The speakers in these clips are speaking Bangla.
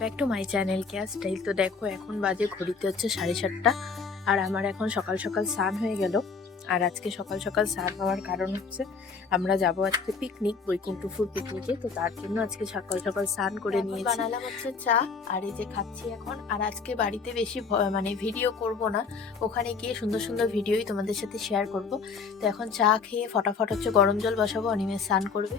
Back to my channel care style তো দেখো এখন বাজে ঘড়িতে হচ্ছে সাড়ে সাতটা। আর আমার এখন সকাল সকাল স্নান হয়ে গেল। আর আজকে সকাল সকাল স্নান হওয়ার কারণ হচ্ছে আমরা যাব আজকে পিকনিক বৈকুণ্ঠপুর পিকনিকে তো তার জন্য আজকে সকাল সকাল স্নান করে নিয়েছি। বানালাম হচ্ছে চা আর এই যে খাচ্ছি এখন। আর আজকে বাড়িতে বেশি মানে ভিডিও করব না। ওখানে গিয়ে সুন্দর সুন্দর ভিডিওই তোমাদের সাথে শেয়ার করব। তো এখন চা খেয়ে ফটাফট হচ্ছে গরম জল বসাবো অনিমে স্নান করবে।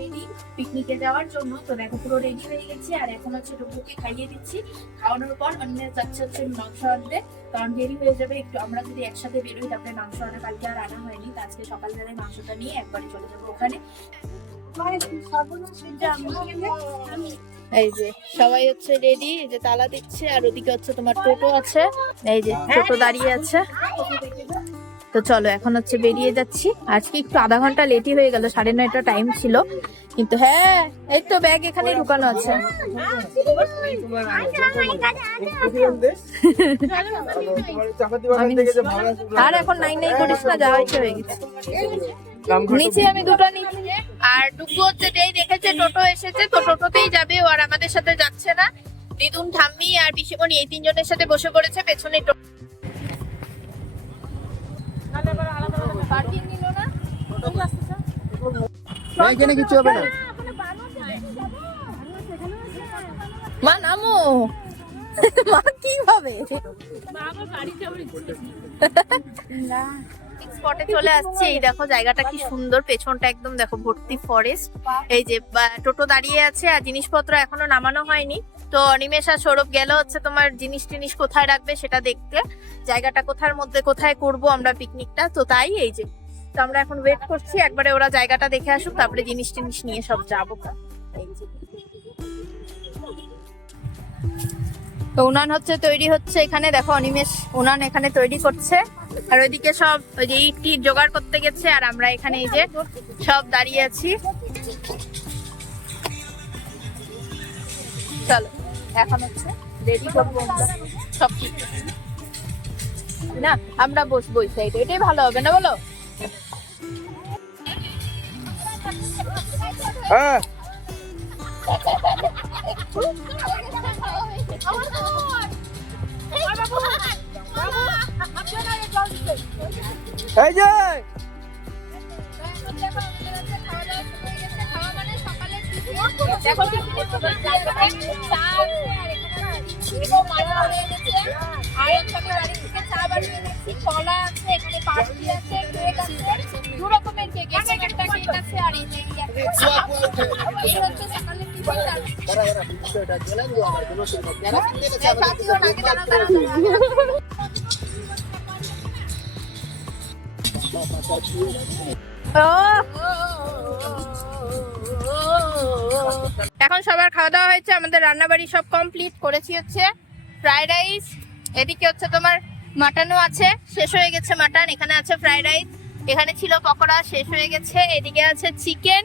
রেডি পিকনিকে যাওয়ার জন্য। তো দেখো পুরো রেডি হয়ে গেছি, আর এখন হচ্ছে ডুবুকে খাইয়ে দিচ্ছি। খাওয়ানোর পর অনিমে যাচ্ছে হচ্ছে মাংস আনতে। কারণ দেরি হয়ে যাবে, একটু আমরা যদি একসাথে বেরোই, তারপরে মাংস আনা কালকে আর আনা হয়নি। তো আজকে সকালবেলায় মাংসটা নিয়ে একবারে চলে যাব ওখানে। এই যে সবাই হচ্ছে রেডি এই যে তালা দিচ্ছে, আর ওদিকে হচ্ছে তোমার টোটো আছে। এই যে টোটো দাঁড়িয়ে আছে। তো চলো, এখন হচ্ছে বেরিয়ে যাচ্ছি। আজকে একটু আধা ঘণ্টা লেটই হয়ে গেল, সাড়ে নয়টা টাইম ছিল। কিন্তু হ্যাঁ এই তো ব্যাগ এখানে ঢুকানো আছে। আর এখন নাই নাই করিস না যা হয়েছে হয়ে গেছে। নিচে আমি দুটো নিচ্ছি। আর ডুকু হচ্ছে যেই দেখেছে, টোটো এসেছে, তো টোটোতেই যাবে। ও আর আমাদের সাথে যাচ্ছে না। দিদুন, ঠাম্মি আর পিসিমণি, এই তিনজনের সাথে বসে পড়েছে, পেছনে টো- Parking নিল না? এখানে কিছু হবে না। মা নামো। মা কি ভাবে স্পটে চলে আসছে। এই দেখো জায়গাটা কি সুন্দর। পেছনটা একদম দেখো ভর্তি ফরেস্ট এই যে টোটো দাঁড়িয়ে আছে আর জিনিসপত্র এখনও নামানো হয়নি। তো অনিমেষ আর সৌরভ গেল হচ্ছে তোমার জিনিস টিনিস কোথায় রাখবে সেটা দেখতে। জায়গাটা কোথার মধ্যে কোথায় করব আমরা পিকনিকটা তো তাই এই যে তো আমরা এখন ওয়েট করছি, একবারে ওরা জায়গাটা দেখে আসুক, তারপরে জিনিস টিনিস নিয়ে সব যাব। তো উনান হচ্ছে তৈরি হচ্ছে এখানে, দেখো অনিমেষ উনান এখানে তৈরি করছে। আর ওইদিকে সব ওই যে ইট টিট জোগাড় করতে গেছে, আর আমরা এখানে এই যে সব দাঁড়িয়ে আছি। চলো, এখন হচ্ছে রেডি করব সব কিছু না, আমরা বসবো এই সাইডে এটাই ভালো হবে না বলো? হ্যাঁ। এই যে। কলা আছে এখানে এখন সবার খাওয়া দাওয়া হয়েছে, আমাদের রান্না বাড়ি সব কমপ্লিট করেছি হচ্ছে ফ্রাইড রাইস এদিকে হচ্ছে তোমার মাটনও আছে, শেষ হয়ে গেছে মাটন এখানে আছে ফ্রাইড রাইস এখানে ছিল পকোড়া, শেষ হয়ে গেছে, এদিকে আছে চিকেন